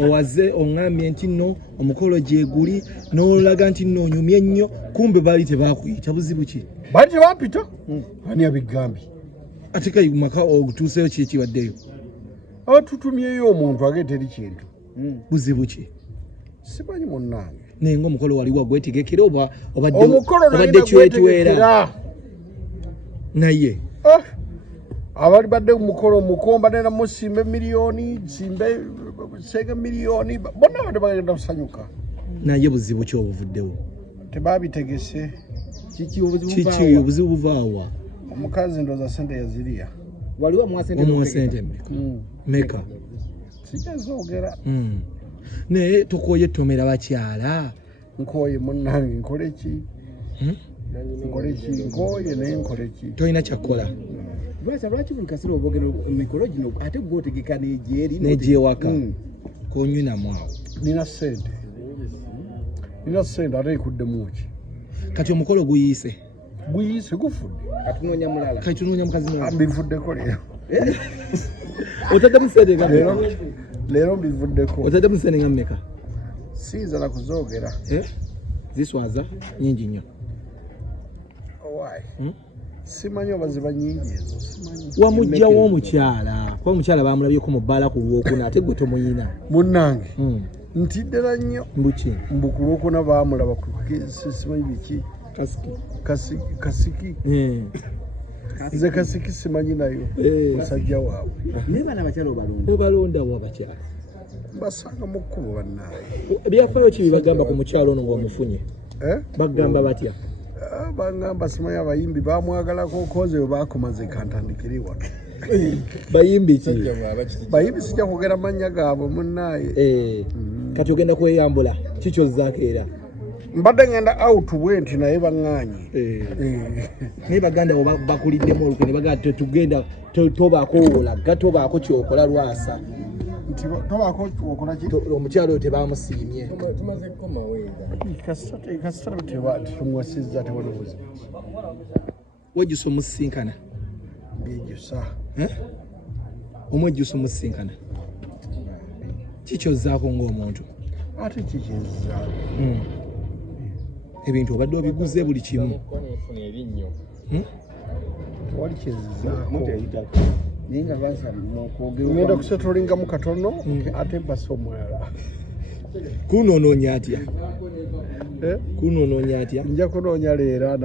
owaze ongambye nti nno omukolo gye guli n'olaga nti nno onyumye nnyo kumbe baali tebakuyita buzibu ki? Baali tebampita? Ani abigambye? Ate kali maka ogutuuseyo ki ekibaddeyo? Tutumyeyo omuntu ageeteri kintu. Buzibu ki? Simanyi munnange. Naye ng'omukolo wali wagwetegekera oba obadde kyetwera? Naye abali badde mukolo mukomba nena musimbe miliyoni simbe sega miliyoni bonna badde bagenda kusanyuka. Naye buzibu ki obuvuddewo? Tebabitegese. Kiki obuzibu buvaawa? Omukazi ndoza sente yaziriya. Waliwo omwasente meka sijazoogera. Naye tokoye tomera bakyala. Nkoye munnange nkole ki? Nkole ki? Nkoye naye nkole ki? Tolina kyakkola. Lwaki buli kasiro obogera emikolo gino ate gw'otegeka n'egyewaka konyunamu awo? Nina ssente ate ekuddemu ki? Kati omukolo guyise gufudde. Katunoonya mulala. Kati tunoonya mukazi mulala. Mbivuddeko leero. Otaddemu ssente nga mmeka? Leero mbivuddeko. Otaddemu ssente nga mmeka? Siizala kuzoogera. Ziswaza nyingi nnyo. Why? Simanyi oba ziba nyingi ezo. Simanyi. Wamugjawo omukyala. Kuba omukyala bamulabyeko mu bbaala ku Lwokuna ate gwe tomuyina. Munnange. Ntiddera nnyo. Mbuki? Mbu Lwokuna baamulaba ku simanyi biki. Kasiki. Nze Kasiki simanyi nayo. Musajja waabwe. Naye bana abakyala obalonda. Obalondawo abakyala? Basanga mu kkubo bannaye. Ebyafaayo ki bibagamba ku mukyalo ono ng'omufunye? Bagamba batya? Bangamba simanyi abayimbi bamwagalako koze we bakomaze kantandikira ewaka. Bayimbi ki? Bayimbi sijja kwogera mannya gaabwe munnaye. Kati ogenda kweyambula ki kyozzaako era? Mbadde ngenda out bwenti naye baŋŋaanye. Naye baganda bo bakuliddemu olukwe ne bagamba tetugenda tobaako wolaga tobaako kyokola Lwasa. Nti tobaako kyokola ki? Omukyalo oyo tebamusiimye. Tumaze kukoma weera. Kasita tumuwasizza tewali buzibu. Wejjusa omusinkana? Bijjusa. Omwejjusa omusinkana? Ki kyozzaako ng'omuntu? Ate ki kyenzzaako? Ebintu obadde obiguze buli kimu. Tewali kyenzzaako. Naye nga bansaba okwogera. Ngenda kusettolingamu katono ate mbasa omwala. Kunoononya atya? Kunoononya atya? Nja kunoonya leero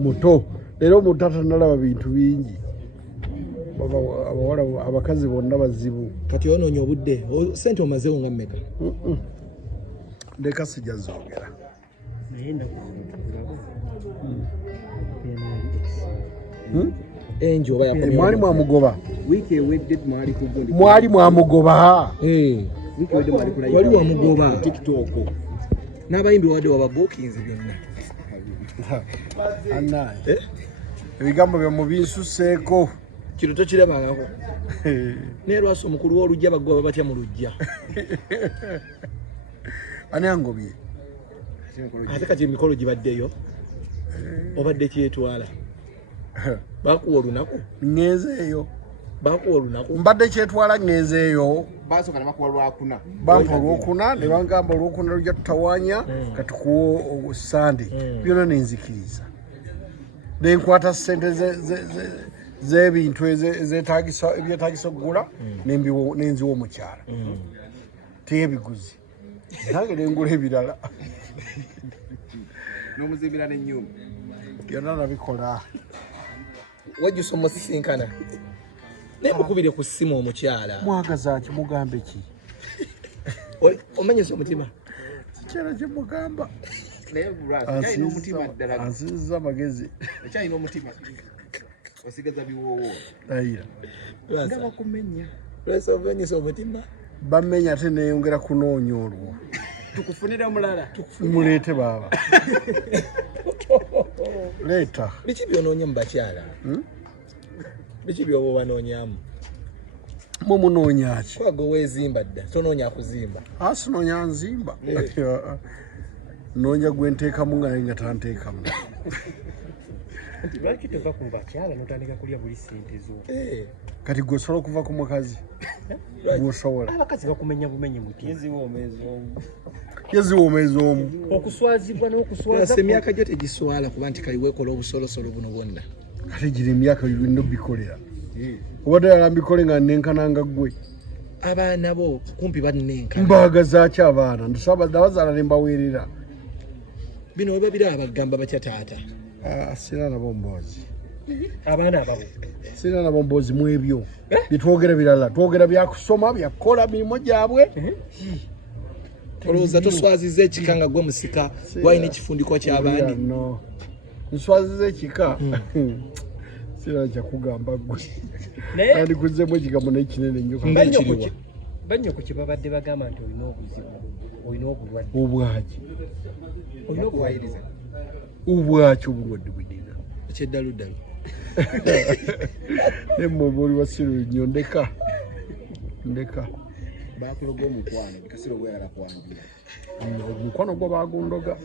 muto. Leero omuntu atanalaba bintu bingi. Abakazi bonna bazibu. Kati onoonya obudde. Ssente omazeewo nga mmeka? Ndeka sijja zoogera. Enjo oba yakomye. Mwali mwamugoba. Wiiki ewedde mwali kugondi. Mwali mwamugoba. Wiiki ewedde mwali kulayiva. Wali wamugoba. TikTok. N'abayimbi wadde wababuukinze byonna. Annaye. Ebigambo bya mubinsuseeko. Kino tokirabangako. Naye Lwasa omukulu w'olujja bagoba batya mu lujja. Ani angobye? Ate kati emikolo gibaddeyo obadde kyetwala? Bakuwa olunaku? Ngezeeyo. Bakuwa olunaku? Mbadde kyetwala ngezeeyo. Basooka ne bakuwa Lwakuna. Bampa Olwokuna ne bangamba Olwokuna lujja tutawaanya kati kuwo Sande. Byonna ne nzikiriza. Ne nkwata ssente z'ebintu ebyetaagisa okugula n'enziwa omukyala. Teyebiguzi. Nange ne ngula ebirala. N'omuzimbira n'ennyumba. Byonna nabikola. Wajjusa omusisinkana? Naye mukubire ku ssimu omukyala. Mwagaza ki mugambe ki? Omenyesa omutima? Kikyala kye mugamba. Naye Lwasa kyalina omutima ddala. Ansinziza amagezi. Kyalina omutima. Osigaza biwoowo. Ayira. Nga bakumenya. Lwasa omenyesa omutima? Bamenya ate neyongera kunoonya olwo. Tukufunira mulala. Muleete baaba. Leeta. Biki byonoonya mu bakyala? Biki byoba obanoonyamu? Mumunoonya ki? Kwaga weezimba dda, tonoonya kuzimba. Sinoonya nzimba. Noonya gwe nteekamu nga naye nga tanteekamu. Lwaki tova ku bakyala n'otandika kulya buli ssente zo? Kati gwe osobola okuva ku mukazi gwosobola Abakazi bakumenya bumenyi muti. yeziwoomeza omu Okuswazibwa n'okuswaza. Emyaka gyo tegiswala kuba nti kali weekola obusolosolo buno bwonna. ate gira emyaka bino bikolera obadde yala mbikole nga nenkananga gwe Abaana bo kumpi banenka. mbaagaza ki abaana ndabazaala ne mbaweerera Bino oba biraba bagamba batya taata. sirina nabo mboozi Abaana ababo. sirina nabo mboozi mu ebyo byetwogera birala twogera byakusoma byakukola mirimu gyabwe Olowooza toswaziza ekika nga gwe musika walina ekifundiko ky'abaani. no nswaziza ekika sirina kyakugamba gwe Naye kandi kuzzemu ekigambo naye kinene nnyo bannyoko kye babadde bagamba nti olina obuzibu, olina obulwadde. obwaki Olina okuwayiriza. obwaki obulwadde bwedina Ekyeddaludalu. nemmoba oli wasiru nnyo ndeka bakuloga omukwano kasiro gweyagala kuwambira omukwano gwo bagundoga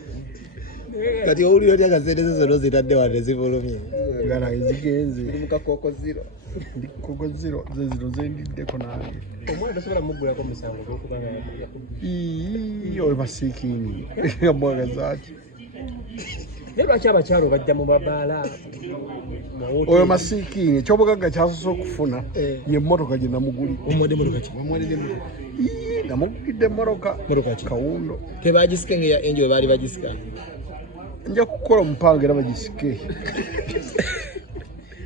Kati owulira otya kasente zo zonna zitadde wadde zifulumye. gala ezigenze mukakoko ziro koko ziro ze zino zendiddeko nange Omwana tosobola muggulako musango gw'okuba nga oyo basiikingi amwagaza ati naye lwaki abakyalo bajja mu mabaala oyo masiikingi ekyobugagga kyasoose okufuna yemmotoka gye namuguli Omwodde motoka ki? namugulidde emmoroka Motoka ki? kawundo Tebagisika ng'eya Angel baali bagisika. nja kukola omupango era bagisike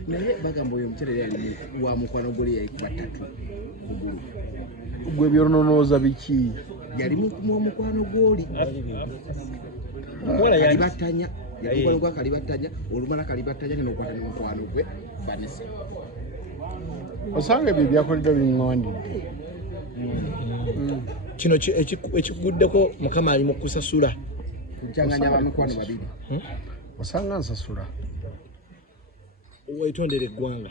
naye bagamba oyo omukyala yali wa mukwano guli yayikuba ttatu kugulu gwe byononooza biki yali mukwano gwoli omuwala yangi kalibatanya yamukwano gwa kalibatanya olumala kalibatanya nenokwata mukwano gwe banese osanga ebyo byakoleddwa biŋŋondedde Kino ekiguddeko Mukama ali mu kusasula. kukyanganya bamukwano babiri osanga nsasula Weetondere eggwanga.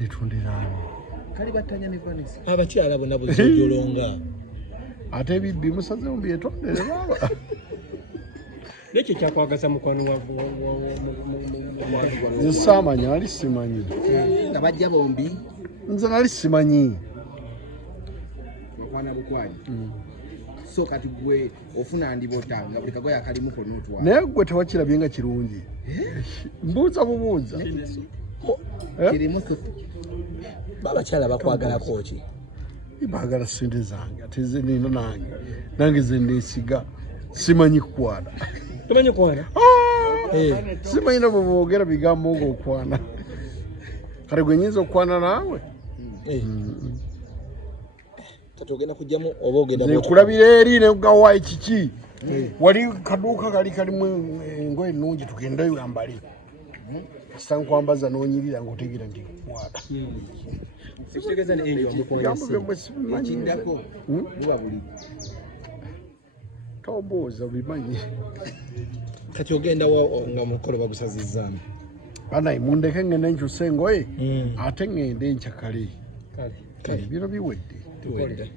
litundiraani kalibatanya ne vanese Abakyala bonna buzojolonga. ate ebibbi musazeemu byetondere baaba nekyo kyakwagaza mukwano nze saamanya nali simanyi nga bajja bombi nze nali simanyi bakwana bukwanyi so kati gwe ofuna ndibota nga buli kagoya akalimuko n'otwala naye gwe tewakirabye nga kirungi mbuuza bubuuza kirimu supu Abakyala bakwagalako ki? baagala sente zange ate ze nina nange ze neesiga simanyi kukwana tomanyi kwana simanyi nabo boogera bigambo ngaokwana kale gwe nyinza okukwana naawe Kati ogenda kujjamu oba ogenda nekulabira eri negawayi kiki wali kaduuka kalimu engoye ennungi tugendayo yambale kitankwambaza nonyirira ngaotegeera nti kwana ekitegeeza ne Angel bigambo byomwe sibimanyi ekindako buba buli tobuuza bimanyi Kati ogenda wa nga mukolo bagusazizzamu. banaye mundeke ngende nkyusa engoye ate ngende nkyakale kale biro biwedde Tuwedde.